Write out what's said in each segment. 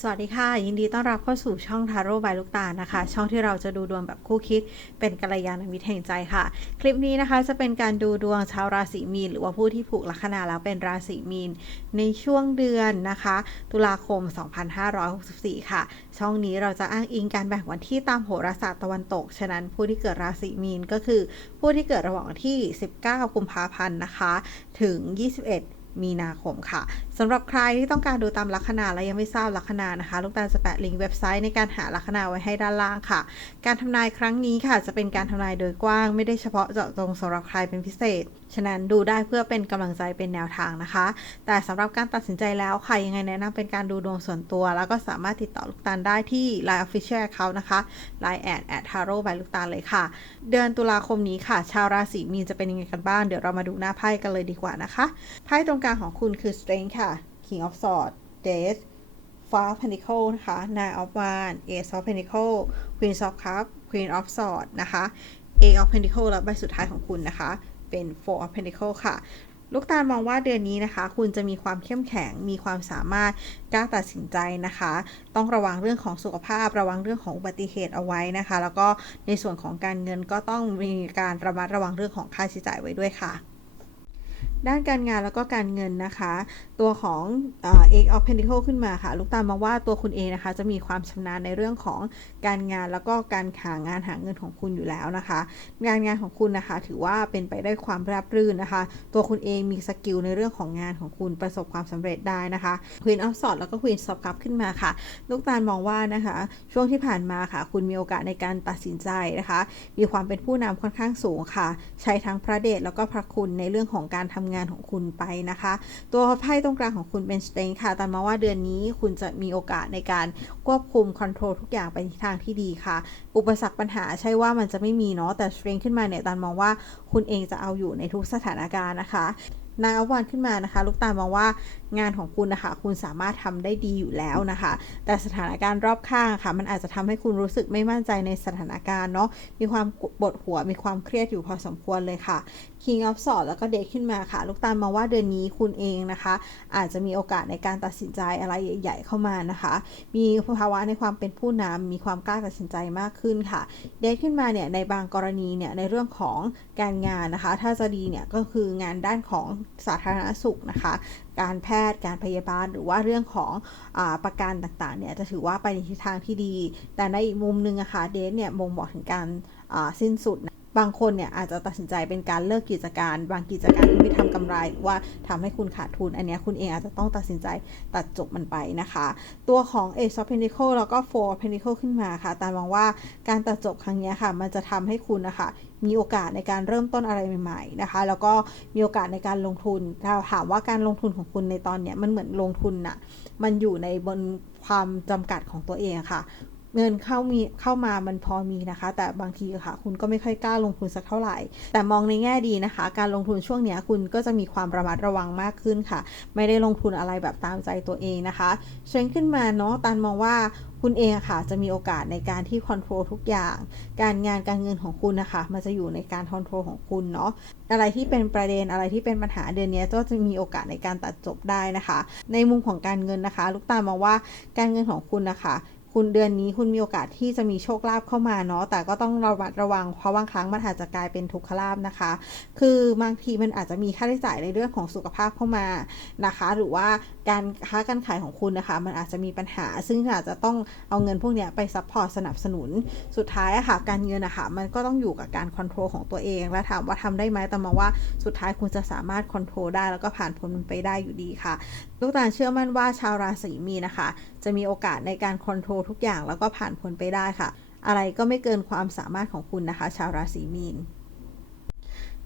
สวัสดีค่ะ ยินดีต้อนรับเข้าสู่ช่องทาโร่บายลูกตานะคะ ช่องที่เราจะดูดวงแบบคู่คิด เป็นกัลยาณมิตรแห่งใจค่ะ คลิปนี้นะคะจะเป็นการดูดวงชาวราศีมีน หรือว่าผู้ที่ผูกลัคนาแล้วเป็นราศีมีน ในช่วงเดือนนะคะ ตุลาคม 2564 ค่ะ ช่องนี้เราจะอ้างอิงการแบ่งวันที่ตามโหราศาสตร์ตะวันตก ฉะนั้นผู้ที่เกิดราศีมีนก็คือ ผู้ที่เกิดระหว่างที่ 19 กุมภาพันธ์นะคะ ถึง 21มีนาคมค่ะ สำหรับใครที่ต้องการดูตามลัคนาและยังไม่ทราบลัคนานะคะ ลูกตาลจะแปะลิงก์เว็บไซต์ในการหาลัคนาไว้ให้ด้านล่างค่ะ การทำนายครั้งนี้ค่ะ จะเป็นการทำนายโดยกว้างไม่ได้เฉพาะเจาะจงสำหรับใครเป็นพิเศษ ฉะนั้นดูได้เพื่อเป็นกำลังใจเป็นแนวทางนะคะ แต่สำหรับการตัดสินใจแล้วค่ะยังไงแนะนำเป็นการดูดวงส่วนตัว แล้วก็สามารถติดต่อลูกตาลได้ที่ Line Official Account นะคะ Line แอดแอดทาโร่บลูกตาลเลยค่ะ เดือนตุลาคมนี้ค่ะ ชาวราศีมีนจะเป็นยังไงกันบ้างเดี๋ยวเรามาดูหน้าไพ่กันเลยดีกว่านะคะไพ่ตรงกลางของคุณคือ Strength ค่ะ King of Swords Death Five of Pentacles นะคะ Nine of Wands Ace of Pentacles Queen of Cups Queen of Swords นะคะ Eight of Pentacles และใบสุดท้ายของคุณนะคะ เป็น Four of Pentacles ค่ะลูกตาลมองว่าเดือนนี้นะคะ คุณจะมีความเข้มแข็งมีความสามารถกล้าตัดสินใจนะคะ ต้องระวังเรื่องของสุขภาพ ระวังเรื่องของอุบัติเหตุเอาไว้นะคะ แล้วก็ในส่วนของการเงินก็ต้องมีการระมัดระวังเรื่องของค่าใช้จ่ายไว้ด้วยค่ะ ด้านการงานแล้วก็การเงินนะคะ ตัวของเอ็กออฟเพนดิเคิลขึ้นมาค่ะ ลูกตาลมองว่าตัวคุณเองนะคะ จะมีความชำนาญในเรื่องของการงานแล้วก็การหางานหาเงินของคุณอยู่แล้วนะคะ งานงานของคุณนะคะ ถือว่าเป็นไปได้ความราบรื่นนะคะ ตัวคุณเองมีสกิลในเรื่องของงานของคุณประสบความสำเร็จได้นะคะ Queen of s w o r d แล้วก็ Queen of Cups ขึ้นมาค่ะ ลูกตาลมองว่านะคะ ช่วงที่ผ่านมาค่ะ คุณมีโอกาสในการตัดสินใจนะคะ มีความเป็นผู้นำค่อนข้างสูงค่ะ ใช้ทั้งพระเดชแล้วก็พระคุณในเรื่องของการทำงานของคุณไปนะคะ ตัวไพ่ตรงกลางของคุณเป็นสเตนค่ะแต่มาว่าเดือนนี้คุณจะมีโอกาสในการควบคุมคอนโทรลทุกอย่างไปในทางที่ดีค่ะ อุปสรรคปัญหาใช่ว่ามันจะไม่มีเนาะแต่สเตรนขึ้นมาเนี่ยตันมองว่าคุณเองจะเอาอยู่ในทุกสถานการณ์นะคะนางอวันขึ้นมานะคะ ลูกตาลมองว่างานของคุณนะคะคุณสามารถทำได้ดีอยู่แล้วนะคะ แต่สถานการณ์รอบข้างค่ะ มันอาจจะทำให้คุณรู้สึกไม่มั่นใจในสถานการณ์เนาะมีความปวดหัวมีความเครียดอยู่พอสมควรเลยค่ะ King of s w o r d แล้วก็เดทขึ้นมาค่ะ ลูกตาลมองว่าเดือนนี้คุณเองนะคะ อาจจะมีโอกาสในการตัดสินใจอะไรใหญ่ๆเข้ามานะคะ มีภาวะในความเป็นผู้นำมีความกล้าตัดสินใจมากขึ้นค่ะ เดทขึ้นมาเนี่ยในบางกรณีเนี่ยในเรื่องของการงานนะคะ ถ้าจะดีเนี่ยก็คืองานด้านของสาธารณสุขนะคะ การแพทย์การพยาบาล หรือว่าเรื่องของอประกันต่างๆเนี่ยจะถือว่าไปในทิศทางที่ดี แต่ในอีกมุมหนึงอะคะเดทเนี่ยมงบอกถึงการสิ้นสุดนะ บางคนเนี่ยอาจจะตัดสินใจเป็นการเลิกกิจการ บางกิจการที่ไม่ทำกำไรหรือว่าทำให้คุณขาดทุน อันนี้คุณเองอาจจะต้องตัดสินใจตัดจบมันไปนะคะ ตัวของ Ace of Pentacle แล้วก็ Four of Pentacle ขึ้นมาค่ะตามมองว่าการตัดจบครั้งนี้ค่ะ มันจะทำให้คุณนะคะมีโอกาสในการเริ่มต้นอะไรใหม่ๆนะคะ แล้วก็มีโอกาสในการลงทุนถ้าถามว่าการลงทุนของคุณในตอนเนี้ยมันเหมือนลงทุนน่ะมันอยู่ในบนความจำกัดของตัวเองค่ะ เงินเข้ามีเข้ามามันพอมีนะคะ แต่บางทีค่ะ คุณก็ไม่ค่อยกล้าลงทุนสักเท่าไหร่ แต่มองในแง่ดีนะคะ การลงทุนช่วงนี้คุณก็จะมีความระมัดระวังมากขึ้นค่ะ ไม่ได้ลงทุนอะไรแบบตามใจตัวเองนะคะเชนขึ้นมาเนาะตันมองว่าคุณเองค่ะจะมีโอกาสในการที่คอนโทรลทุกอย่าง การงานการเงินของคุณนะคะ มันจะอยู่ในการคอนโทรลของคุณเนาะอะไรที่เป็นประเด็นอะไรที่เป็นปัญหาเดือนนี้ก็จะมีโอกาสในการตัดจบได้นะคะ ในมุมของการเงินนะคะ ลูกตามองว่าการเงินของคุณนะคะ คุณเดือนนี้คุณมีโอกาสที่จะมีโชคลาภเข้ามาเนาะแต่ก็ต้องระมัดระวังเพราะบางครั้งมันอาจจะกลายเป็นทุกขลาภนะคะ คือบางทีมันอาจจะมีค่าใช้จ่ายในเรื่องของสุขภาพเข้ามานะคะ หรือว่าการค้าการขายของคุณนะคะ มันอาจจะมีปัญหา ซึ่งอาจจะต้องเอาเงินพวกนี้ไปซัพพอร์ตสนับสนุนสุดท้ายอะค่ะการเงินนะคะมันก็ต้องอยู่กับการคอนโทรลของตัวเอง และถามว่าทำได้ไหมแต่มองว่าสุดท้ายคุณจะสามารถคอนโทรลได้แล้วก็ผ่านพ้นมันไปได้อยู่ดีค่ะลูกตาลเชื่อมั่นว่าชาวราศีมีนนะคะ จะมีโอกาสในการคอนโทรลทุกอย่างแล้วก็ผ่านพ้นไปได้ค่ะ อะไรก็ไม่เกินความสามารถของคุณนะคะ ชาวราศีมีน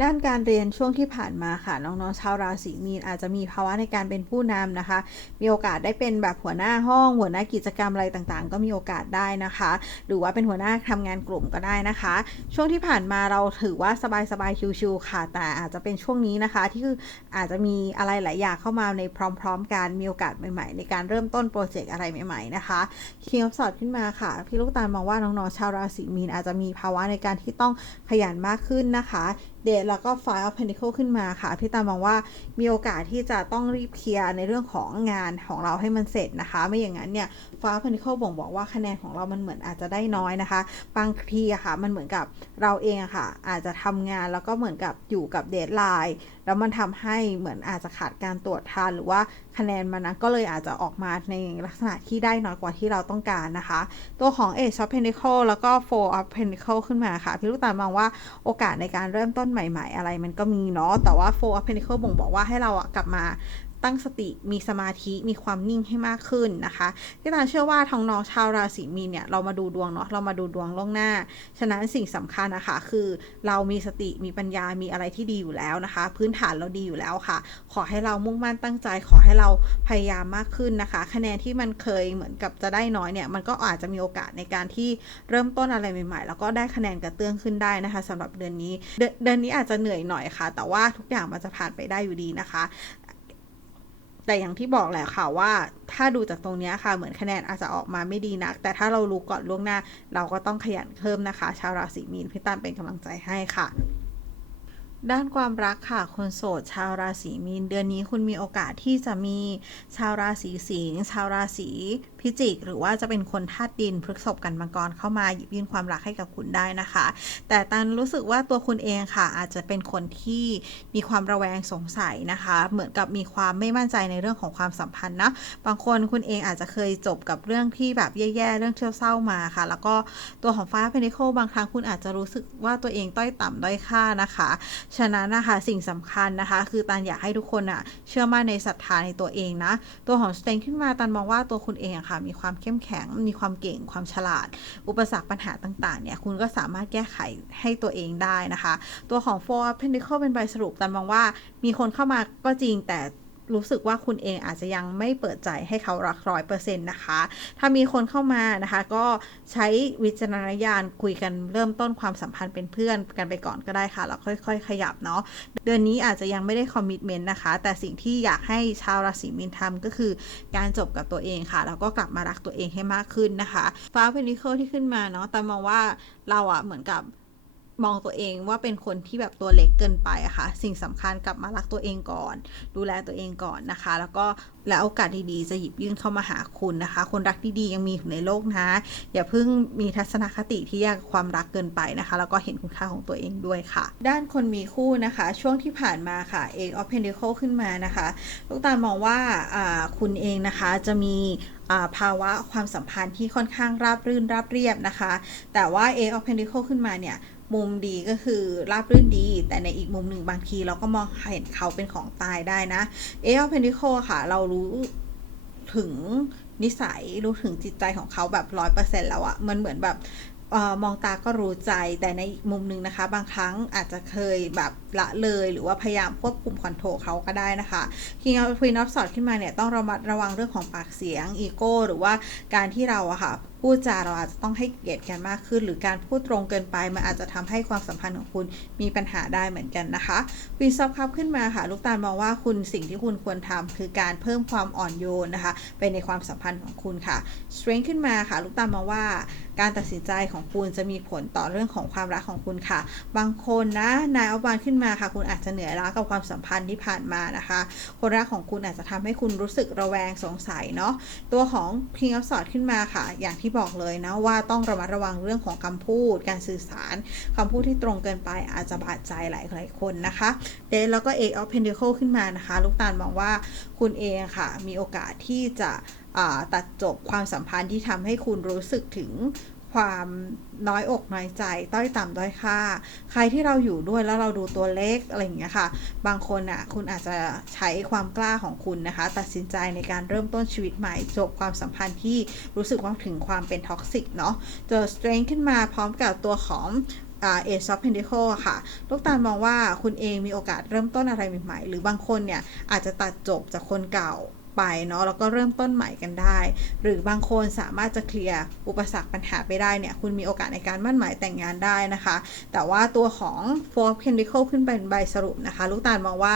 ด้านการเรียนช่วงที่ผ่านมาค่ะ น้องๆชาวราศีมีนอาจจะมีภาวะในการเป็นผู้นำนะคะ มีโอกาสได้เป็นแบบหัวหน้าห้อง หัวหน้ากิจกรรมอะไรต่างๆ ก็มีโอกาสได้นะคะ หรือว่าเป็นหัวหน้าทำงานกลุ่มก็ได้นะคะ ช่วงที่ผ่านมาเราถือว่าสบายๆชิวๆค่ะ แต่อาจจะเป็นช่วงนี้นะคะ ที่คืออาจจะมีอะไรหลายอย่างเข้ามาในพร้อม ๆกันมีโอกาสใหม่ๆ ในการเริ่มต้นโปรเจกต์อะไรใหม่ ๆนะคะคิงสอดขึ้นมาค่ะพี่ลูกตาลมองว่าน้องๆชาวราศีมีนอาจจะมีภาวะในการที่ต้องขยันมากขึ้นนะคะ เดทแล้วก็ File of Pentacle ขึ้นมาค่ะ พี่ตามองว่ามีโอกาสที่จะต้องรีบเคลียร์ในเรื่องของงานของเราให้มันเสร็จนะคะ ไม่อย่างนั้นเนี่ย File of Pentacle บ่งบอกว่าคะแนนของเรามันเหมือนอาจจะได้น้อยนะคะ บางทีอะค่ะ มันเหมือนกับเราเองอะค่ะ อาจจะทำงานแล้วก็เหมือนกับอยู่กับเดทไลน์แล้วมันทำให้เหมือนอาจจะขาดการตรวจทานหรือว่าคะแนนมันนะก็เลยอาจจะออกมาในลักษณะที่ได้น้อยกว่าที่เราต้องการนะคะ ตัวของ Ace of Pentacle แล้วก็ Four of Pentacle ขึ้นมาค่ะ พี่ลูกตาลมองว่าโอกาสในการเริ่มต้นใหม่ ๆ อะไรมันก็มีเนาะแต่ว่า Four of Pentacle บ่งบอกว่าให้เราอะกลับมา ตั้งสติมีสมาธิมีความนิ่งให้มากขึ้นนะคะพี่ตาลเชื่อว่าท้องน้องชาวราศีมีนเนี่ยเรามาดูดวงเนาะเรามาดูดวงล่วงหน้า ฉะนั้นสิ่งสำคัญนะคะ คือเรามีสติมีปัญญามีอะไรที่ดีอยู่แล้วนะคะ พื้นฐานเราดีอยู่แล้วค่ะ ขอให้เรามุ่งมั่นตั้งใจ ขอให้เราพยายามมากขึ้นนะคะ คะแนนที่มันเคยเหมือนกับจะได้น้อยเนี่ยมันก็อาจจะมีโอกาสในการที่เริ่มต้นอะไรใหม่ ๆ แล้วก็ได้คะแนนกระเตื้องขึ้นได้นะคะสำหรับเดือนนี้เดือนนี้อาจจะเหนื่อยหน่อยค่ะ แต่ว่าทุกอย่างมันจะผ่านไปได้อยู่ดีนะคะ แต่อย่างที่บอกแหละค่ะว่า ถ้าดูจากตรงนี้ค่ะ เหมือนคะแนนอาจจะออกมาไม่ดีนัก แต่ถ้าเรารู้ก่อนล่วงหน้า เราก็ต้องขยันเพิ่มนะคะ ชาวราศีมีนพี่ตั้มเป็นกำลังใจให้ค่ะ ด้านความรักค่ะคนโสด ชาวราศีมีนเดือนนี้คุณมีโอกาสที่จะมีชาวราศีสิงห์ชาวราศีพิจิก หรือว่าจะเป็นคนธาตุดินพฤษภกันมังกรเข้ามาหยิบยื่นความรักให้กับคุณได้นะคะ แต่ตันรู้สึกว่าตัวคุณเองค่ะ อาจจะเป็นคนที่มีความระแวงสงสัยนะคะ เหมือนกับมีความไม่มั่นใจในเรื่องของความสัมพันธ์นะบางคนคุณเองอาจจะเคยจบกับเรื่องที่แบบแย่ๆเรื่องเศร้ามาค่ะ แล้วก็ตัวของฟ้าเพนิโคบางครั้งคุณอาจจะรู้สึกว่าตัวเองต้อยต่ำด้อยค่านะคะฉะนั้นนะคะสิ่งสำคัญนะคะ คือตันอยากให้ทุกคนอะเชื่อมั่นในศรัทธาในตัวเองนะ ตัวของสเตนขึ้นมาตันมองว่าตัวคุณเองอะค่ะมีความเข้มแข็ง มีความเก่งความฉลาด อุปสรรคปัญหาต่างๆเนี่ยคุณก็สามารถแก้ไขให้ตัวเองได้นะคะ ตัวของ Four pentacle เป็นใบสรุปตันมองว่ามีคนเข้ามาก็จริงแต่ รู้สึกว่าคุณเองอาจจะยังไม่เปิดใจให้เขารักร้อยเปอร์เซ็นต์นะคะ ถ้ามีคนเข้ามานะคะ ก็ใช้วิจารณญาณคุยกันเริ่มต้นความสัมพันธ์เป็นเพื่อนกันไปก่อนก็ได้ค่ะ แล้วค่อย ๆ ขยับเนาะ เดือนนี้อาจจะยังไม่ได้คอมมิชเมนต์นะคะ แต่สิ่งที่อยากให้ชาวราศีมีนทำก็คือการจบกับตัวเองค่ะ แล้วก็กลับมารักตัวเองให้มากขึ้นนะคะ ฟ้าเพนิเคิลที่ขึ้นมาเนาะ แต่มองว่าเราอะเหมือนกับ มองตัวเองว่าเป็นคนที่แบบตัวเล็กเกินไปอะค่ะ สิ่งสำคัญกลับมารักตัวเองก่อน ดูแลตัวเองก่อนนะคะ แล้วก็และโอกาสดีๆ จะหยิบยื่นเข้ามาหาคุณนะคะ คนรักดีๆยังมีอยู่ในโลกนะ อย่าเพิ่งมีทัศนคติที่แยกความรักเกินไปนะคะ แล้วก็เห็นคุณค่าของตัวเองด้วยค่ะ ด้านคนมีคู่นะคะ ช่วงที่ผ่านมาค่ะเอกออฟเพนเดเคิลขึ้นมานะคะลูกตาลมองว่าคุณเองนะคะจะมีภาวะความสัมพันธ์ที่ค่อนข้างราบรื่นราบเรียบนะคะ แต่ว่า A of Pentacles ขึ้นมาเนี่ย มุมดีก็คือราบรื่นดี แต่ในอีกมุมหนึ่งบางทีเราก็มองเห็นเขาเป็นของตายได้นะเอลเพนดิโคค่ะ เรารู้ถึงนิสัยรู้ถึงจิตใจของเขาแบบร้อยเปอร์เซ็นต์แล้วอะมันเหมือนแบบออมองตาก็รู้ใจแต่ในอีกมุมหนึ่งนะคะ บางครั้งอาจจะเคยแบบ ละเลยหรือว่าพยายามควบคุมคอนโทรลเขาก็ได้นะคะ King of Queen of Swords ขึ้นมาเนี่ยต้องระมัดระวังเรื่องของปากเสียงอีโก้หรือว่าการที่เราอะค่ะพูดจาเราอาจจะต้องให้เกียรติกันมากขึ้น หรือการพูดตรงเกินไปมันอาจจะทำให้ความสัมพันธ์ของคุณมีปัญหาได้เหมือนกันนะคะ Queen of Cups ขึ้นมาค่ะ ลูกตาลมองว่าคุณสิ่งที่คุณควรทำคือการเพิ่มความอ่อนโยนนะคะไปในความสัมพันธ์ของคุณค่ะ Strength ขึ้นมาค่ะ ลูกตาลมองว่าการตัดสินใจของคุณจะมีผลต่อเรื่องของความรักของคุณค่ะ บางคนนะนายเอาบานขึ้นมาค่ะ คุณอาจจะเหนื่อยล้ากับความสัมพันธ์ที่ผ่านมานะคะ คนรักของคุณอาจจะทำให้คุณรู้สึกระแวงสงสัยเนาะตัวของ King of Swords ขึ้นมาค่ะ อย่างที่บอกเลยนะว่าต้องระมัดระวังเรื่องของคำพูด การสื่อสารคำพูดที่ตรงเกินไปอาจจะบาดใจหลายหลายคนนะคะเดนแล้วก็ Eight of Pentacles ขึ้นมานะคะ ลูกตาลมองว่าคุณเองค่ะ มีโอกาสที่จะตัดจบความสัมพันธ์ที่ทำให้คุณรู้สึกถึง ความน้อยอกน้อยใจต้อยต่ำด้อยค่า ใครที่เราอยู่ด้วยแล้วเราดูตัวเล็กอะไรอย่างเงี้ยค่ะ บางคนอะคุณอาจจะใช้ความกล้าของคุณนะคะ ตัดสินใจในการเริ่มต้นชีวิตใหม่จบความสัมพันธ์ที่รู้สึกว่าถึงความเป็นท็อกซิกเนาะเจอสเตรนขึ้นมาพร้อมกับตัวของเอชอฟเพนดิโคค่ะ ลูกตาลมองว่าคุณเองมีโอกาสเริ่มต้นอะไรใหม่ๆ หรือบางคนเนี่ยอาจจะตัดจบจากคนเก่า ไปเนาะแล้วก็เริ่มต้นใหม่กันได้ หรือบางคนสามารถจะเคลียร์อุปสรรคปัญหาไปได้เนี่ยคุณมีโอกาสในการมั่นหมายแต่งงานได้นะคะ แต่ว่าตัวของ Four of Pentacles ขึ้นเป็นใบสรุปนะคะ ลูกตาลมองว่า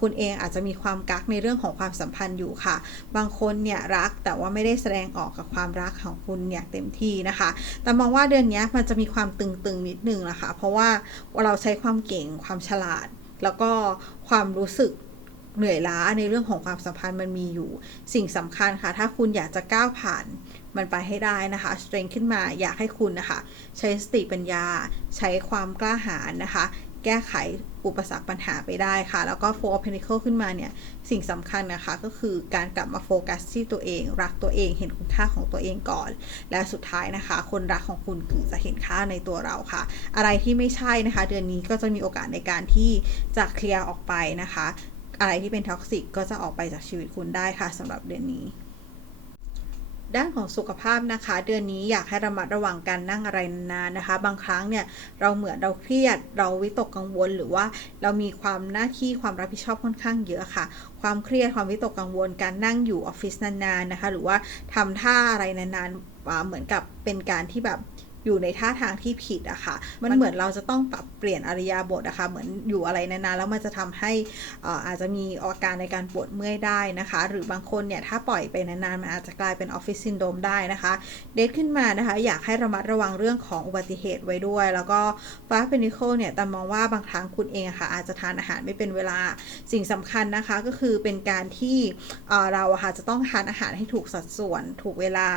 คุณเองอาจจะมีความกักในเรื่องของความสัมพันธ์อยู่ค่ะ บางคนเนี่ยรักแต่ว่าไม่ได้แสดงออกกับความรักของคุณอย่างเต็มที่นะคะ แต่มองว่าเดือนนี้มันจะมีความตึงๆนิดนึงนะคะ เพราะว่าเราใช้ความเก่งความฉลาด แล้วก็ความรู้สึก เหนื่อยล้าในเรื่องของความสัมพันธ์มันมีอยู่ สิ่งสำคัญค่ะ ถ้าคุณอยากจะก้าวผ่านมันไปให้ได้นะคะสเตรนขึ้นมาอยากให้คุณนะคะ ใช้สติปัญญา ใช้ความกล้าหาญนะคะ แก้ไขอุปสรรคปัญหาไปได้ค่ะ แล้วก็ Four of Pentacles ขึ้นมาเนี่ย สิ่งสำคัญนะคะก็คือการกลับมาโฟกัสที่ตัวเอง รักตัวเองเห็นคุณค่าของตัวเองก่อน และสุดท้ายนะคะ คนรักของคุณคือจะเห็นค่าในตัวเราค่ะ อะไรที่ไม่ใช่นะคะ เดือนนี้ก็จะมีโอกาสในการที่จะเคลียร์ออกไปนะคะ อะไรที่เป็นท็อกซิกก็จะออกไปจากชีวิตคุณได้ค่ะสำหรับเดือนนี้ ด้านของสุขภาพนะคะ เดือนนี้อยากให้ระมัดระวังการนั่งอะไรนานนะคะ บางครั้งเนี่ยเราเหมือนเราเครียด เราวิตกกังวล หรือว่าเรามีความหน้าที่ความรับผิดชอบค่อนข้างเยอะค่ะ ความเครียดความวิตกกังวล การนั่งอยู่ออฟฟิศนานๆนะคะ หรือว่าทำท่าอะไรนานๆเหมือนกับเป็นการที่แบบ อยู่ในท่าทางที่ผิดอะค่ะ มันเหมือนเราจะต้องปรับเปลี่ยนอริยาบทอะค่ะเหมือนอยู่อะไรนานๆแล้วมันจะทำให้อ่าอาจจะมีอาการในการปวดเมื่อยได้นะคะ หรือบางคนเนี่ยถ้าปล่อยไปนานๆมันอาจจะกลายเป็นออฟฟิศซินโดรมได้นะคะ เดทขึ้นมานะคะ อยากให้ระมัดระวังเรื่องของอุบัติเหตุไว้ด้วย แล้วก็ฟ้าเพนิโคเนี่ยแต่มองว่าบางครั้งคุณเองอะค่ะ อาจจะทานอาหารไม่เป็นเวลาสิ่งสำคัญนะคะก็คือเป็นการที่เอ่อเราอะค่ะจะต้องทานอาหารให้ถูกสัดส่วน ถูกเวลา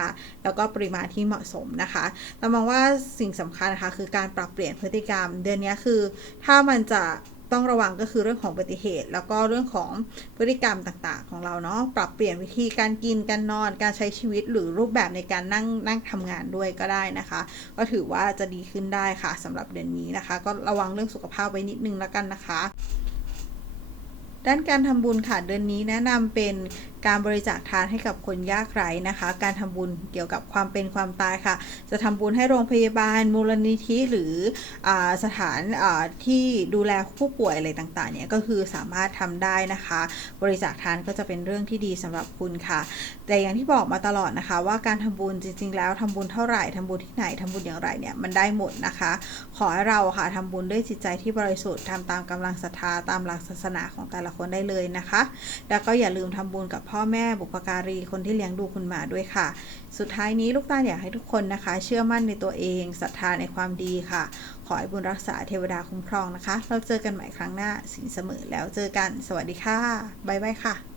แล้วก็ปริมาณที่เหมาะสมนะคะแต่มองว่า่าสิ่งสำคัญนะคะคือการปรับเปลี่ยนพฤติกรรม เดือนนี้คือ ถ้ามันจะต้องระวังก็คือเรื่องของอุบัติเหตุ แล้วก็เรื่องของพฤติกรรมต่างๆ ของเราเนาะปรับเปลี่ยนวิธีการกินการนอนการใช้ชีวิตหรือรูปแบบในการนั่งนั่งทำงานด้วยก็ได้นะคะ ก็ถือว่าจะดีขึ้นได้ค่ะสำหรับเดือนนี้นะคะ ก็ระวังเรื่องสุขภาพไว้นิดนึงแล้วกันนะคะด้านการทำบุญค่ะเดือนนี้แนะนำเป็น การบริจาคทานให้กับคนยากไร้นะคะ การทำบุญเกี่ยวกับความเป็นความตายค่ะ จะทำบุญให้โรงพยาบาลมูลนิธิหรืออสถานาที่ดูแลผู้ป่วยอะไรต่างๆเนี่ยก็คือสามารถทำได้นะคะ บริจาคทานก็จะเป็นเรื่องที่ดีสำหรับคุณค่ะ แต่อย่างที่บอกมาตลอดนะคะ ว่าการทำบุญจริง ๆ แล้วทำบุญเท่าไหร่ทำบุญที่ไหนทำบุญอย่างไรเนี่ยมันได้หมดนะคะ ขอให้เราค่ะทำบุญด้วยจิตใจที่บริสุทธิ์ทำตามกำลังศรัทธาตามหลักศาสนาของแต่ละคนได้เลยนะคะ แล้วก็อย่าลืมทำบุญกับพ่อพ่อแม่บุพการีคนที่เลี้ยงดูคุณมาด้วยค่ะ สุดท้ายนี้ลูกตาลอยากให้ทุกคนนะคะ เชื่อมั่นในตัวเองศรัทธาในความดีค่ะ ขอให้บุญรักษาเทวดาคุ้มครองนะคะ เราเจอกันใหม่ครั้งหน้าสินเสมอแล้วเจอกัน สวัสดีค่ะบ๊ายบายค่ะ